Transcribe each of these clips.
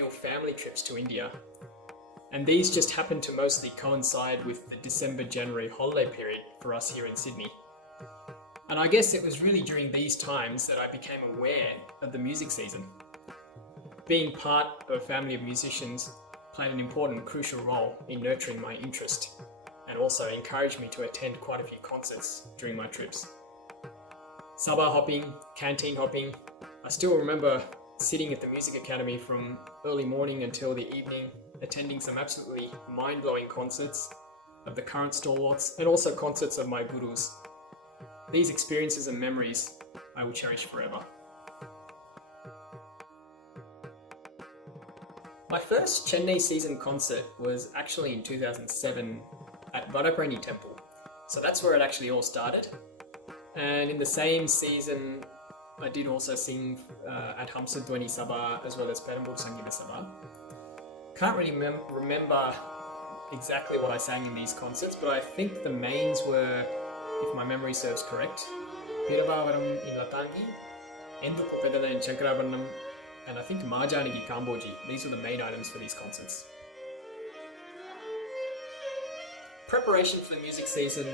annual family trips to India, and these just happened to mostly coincide with the December-January holiday period for us here in Sydney. And I guess it was really during these times that I became aware of the music season. Being part of a family of musicians played an important, crucial role in nurturing my interest, and also encouraged me to attend quite a few concerts during my trips. Sabah hopping, canteen hopping. I still remember sitting at the Music Academy from early morning until the evening, attending some absolutely mind-blowing concerts of the current stalwarts and also concerts of my gurus. These experiences and memories I will cherish forever. My first Chennai season concert was actually in 2007 at Vadaprani Temple. So that's where it actually all started. And in the same season, I did also sing at Hamsadwani Sabha as well as Perambur Sangeetha Sabha. Can't really remember exactly what I sang in these concerts, but I think the mains were, if my memory serves correct, Pirabavaram in Latangi, Enduku Pedala in Chankaravarnam, and I think Majanigi Kamboji. These were the main items for these concerts. Preparation for the music season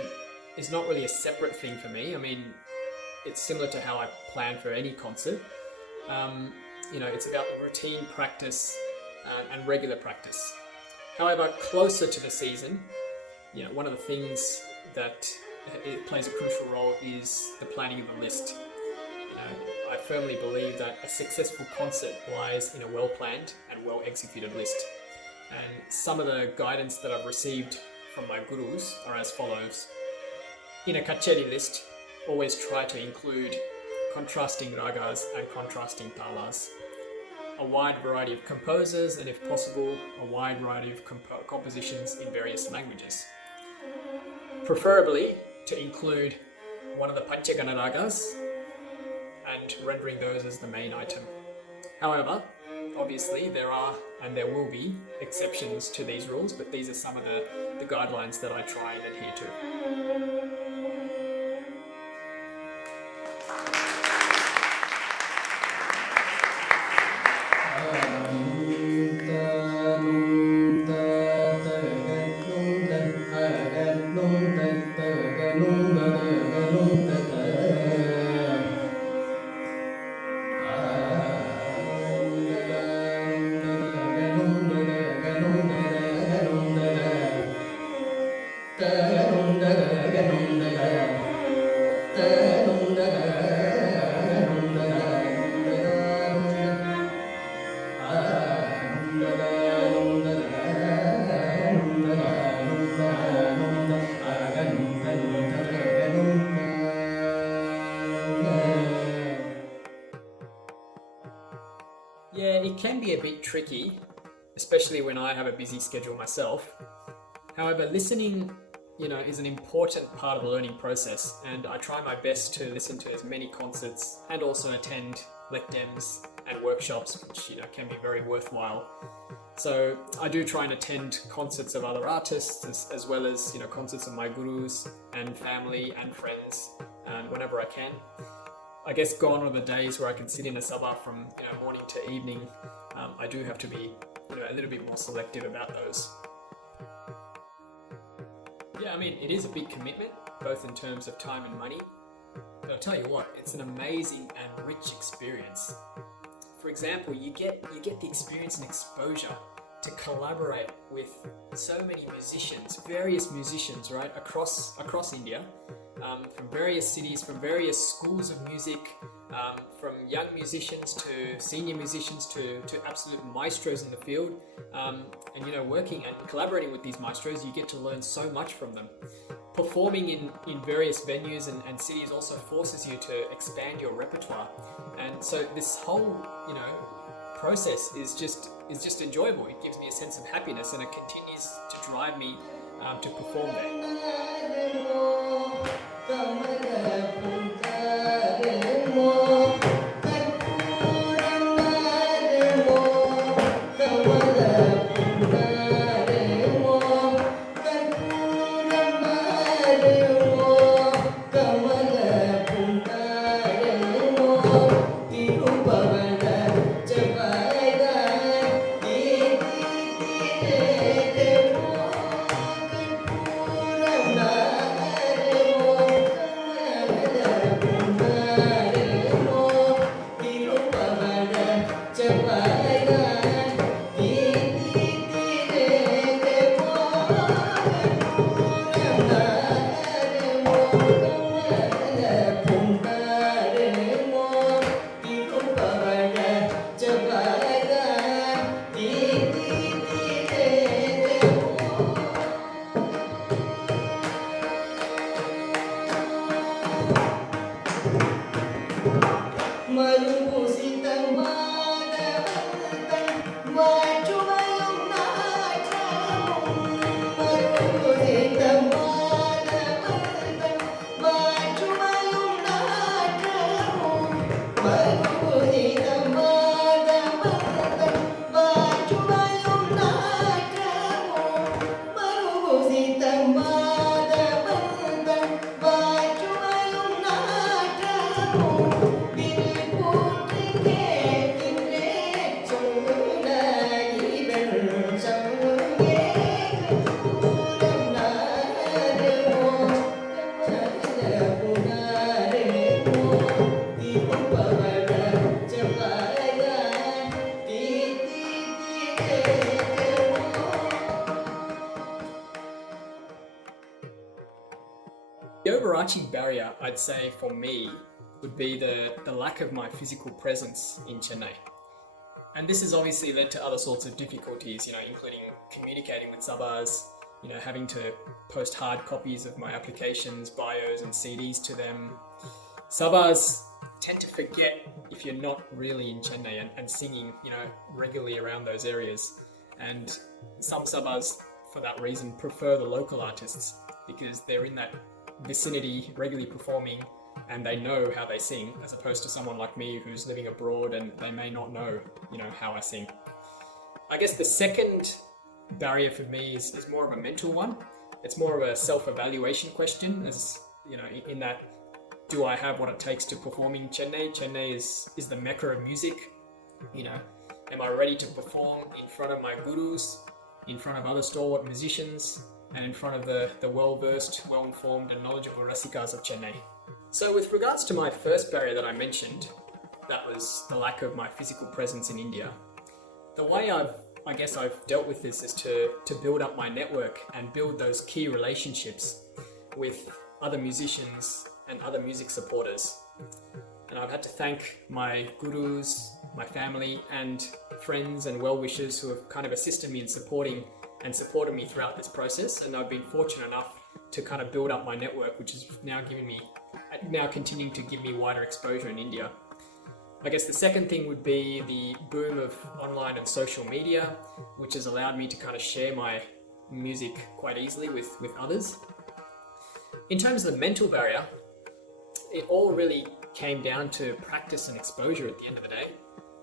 is not really a separate thing for me. I mean, it's similar to how I plan for any concert. It's about routine practice and regular practice. However, closer to the season, one of the things that it plays a crucial role is the planning of the list. I firmly believe that a successful concert lies in a well-planned and well-executed list. And some of the guidance that I've received from my gurus are as follows. In a kutcheri list, always try to include contrasting ragas and contrasting talas, a wide variety of composers, and if possible, a wide variety of compositions in various languages. Preferably to include one of the Panchagana ragas and rendering those as the main item. However, obviously there are and there will be exceptions to these rules, but these are some of the guidelines that I try and adhere to. Yeah, it can be a bit tricky, especially when I have a busy schedule myself. However, listening, is an important part of the learning process, and I try my best to listen to as many concerts and also attend lectins and workshops, which, can be very worthwhile. So I do try and attend concerts of other artists as well as, concerts of my gurus and family and friends, and whenever I can. I guess gone are the days where I can sit in a sabha from morning to evening. I do have to be a little bit more selective about those. Yeah, it is a big commitment, both in terms of time and money. But I'll tell you what, it's an amazing and rich experience. For example, you get the experience and exposure to collaborate with so many musicians, various musicians, right, across India. From various cities, from various schools of music, from young musicians to senior musicians to absolute maestros in the field. And working and collaborating with these maestros, you get to learn so much from them. Performing in various venues and cities also forces you to expand your repertoire. And so this whole, process is just enjoyable. It gives me a sense of happiness, and it continues to drive me to perform there. overarching barrier, I'd say for me, would be the lack of my physical presence in Chennai. And this has obviously led to other sorts of difficulties, including communicating with Sabas, having to post hard copies of my applications, bios, and CDs to them. Sabas tend to forget if you're not really in Chennai and singing, regularly around those areas. And some Sabas, for that reason, prefer the local artists because they're in that vicinity, regularly performing, and they know how they sing, as opposed to someone like me who's living abroad and they may not know, how I sing. I guess the second barrier for me is more of a mental one. It's more of a self-evaluation question, as in that, do I have what it takes to perform in Chennai? Chennai is the mecca of music. Am I ready to perform in front of my gurus, in front of other stalwart musicians, and in front of the well-versed, well-informed and knowledgeable rasikas of Chennai? So with regards to my first barrier that I mentioned, that was the lack of my physical presence in India. The way I've dealt with this is to build up my network and build those key relationships with other musicians and other music supporters. And I've had to thank my gurus, my family and friends and well-wishers who have kind of assisted me in supported me throughout this process. And I've been fortunate enough to kind of build up my network, which is now continuing to give me wider exposure in India. I guess the second thing would be the boom of online and social media, which has allowed me to kind of share my music quite easily with others. In terms of the mental barrier, it all really came down to practice and exposure at the end of the day.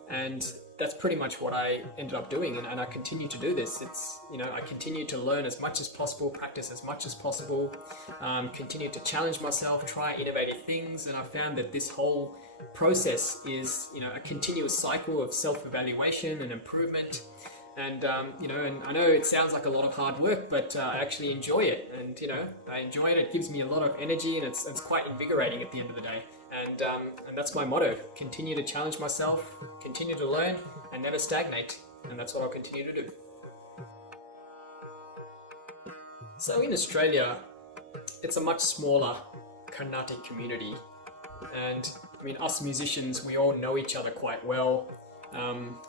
And that's pretty much what I ended up doing, and I continue to do this. It's, I continue to learn as much as possible, practice as much as possible, continue to challenge myself, try innovative things, and I found that this whole process is, a continuous cycle of self-evaluation and improvement. And and I know it sounds like a lot of hard work, but I actually enjoy it, and I enjoy it. It gives me a lot of energy, and it's quite invigorating at the end of the day. And that's my motto: continue to challenge myself, continue to learn, and never stagnate. And that's what I'll continue to do. So in Australia, it's a much smaller Carnatic community, and us musicians, we all know each other quite well.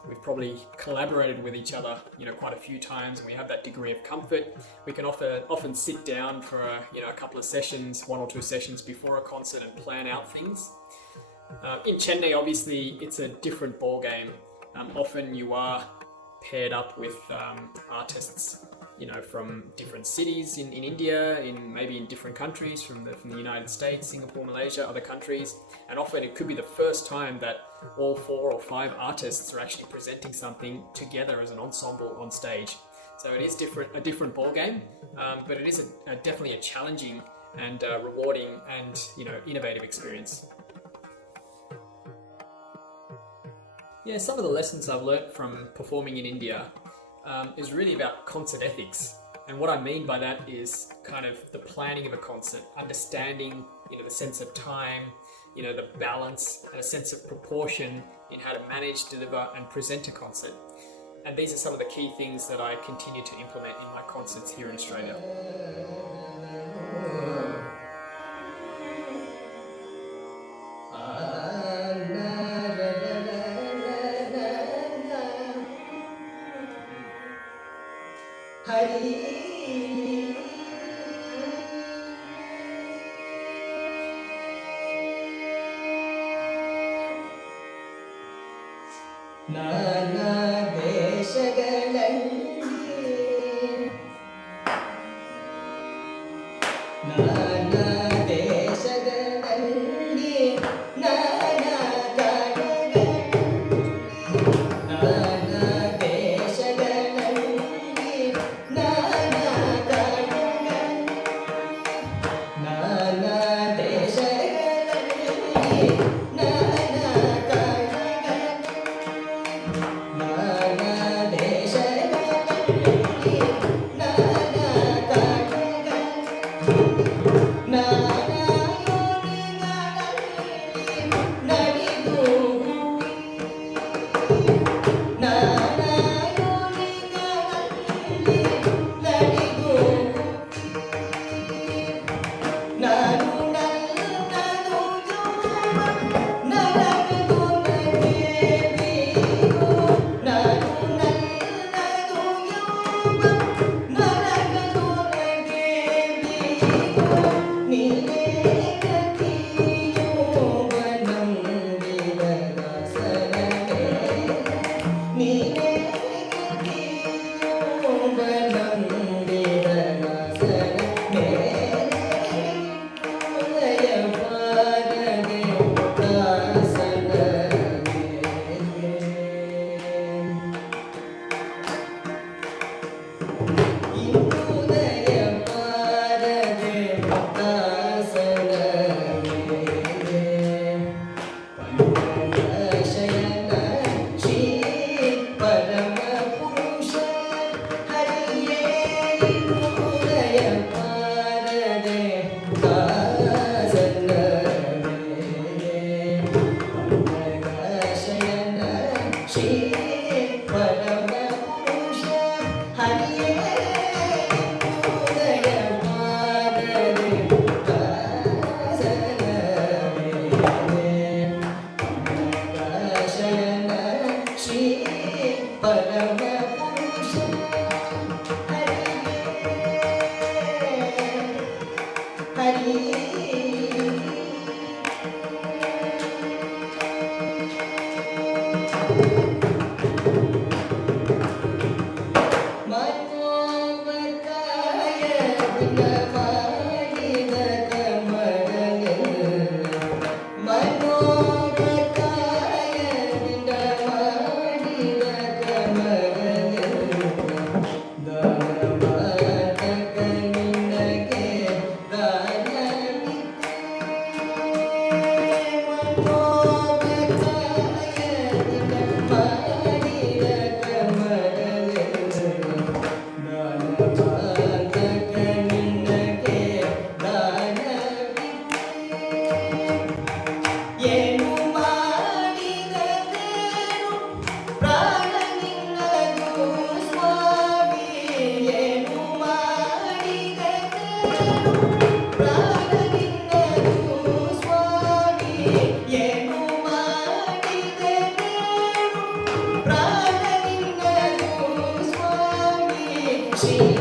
We've probably collaborated with each other, quite a few times, and we have that degree of comfort. We can often sit down for a couple of sessions, 1 or 2 sessions before a concert, and plan out things. In Chennai, obviously, it's a different ball game. Often you are paired up with artists, from different cities in India, maybe in different countries, from the United States, Singapore, Malaysia, other countries. And often it could be the first time that all 4 or 5 artists are actually presenting something together as an ensemble on stage. So it is a different ball game, but it is definitely a challenging and rewarding and innovative experience. Yeah, some of the lessons I've learnt from performing in India is really about concert ethics. And what I mean by that is kind of the planning of a concert, understanding, the sense of time, the balance and a sense of proportion in how to manage, deliver and present a concert. And these are some of the key things that I continue to implement in my concerts here in Australia. Sim.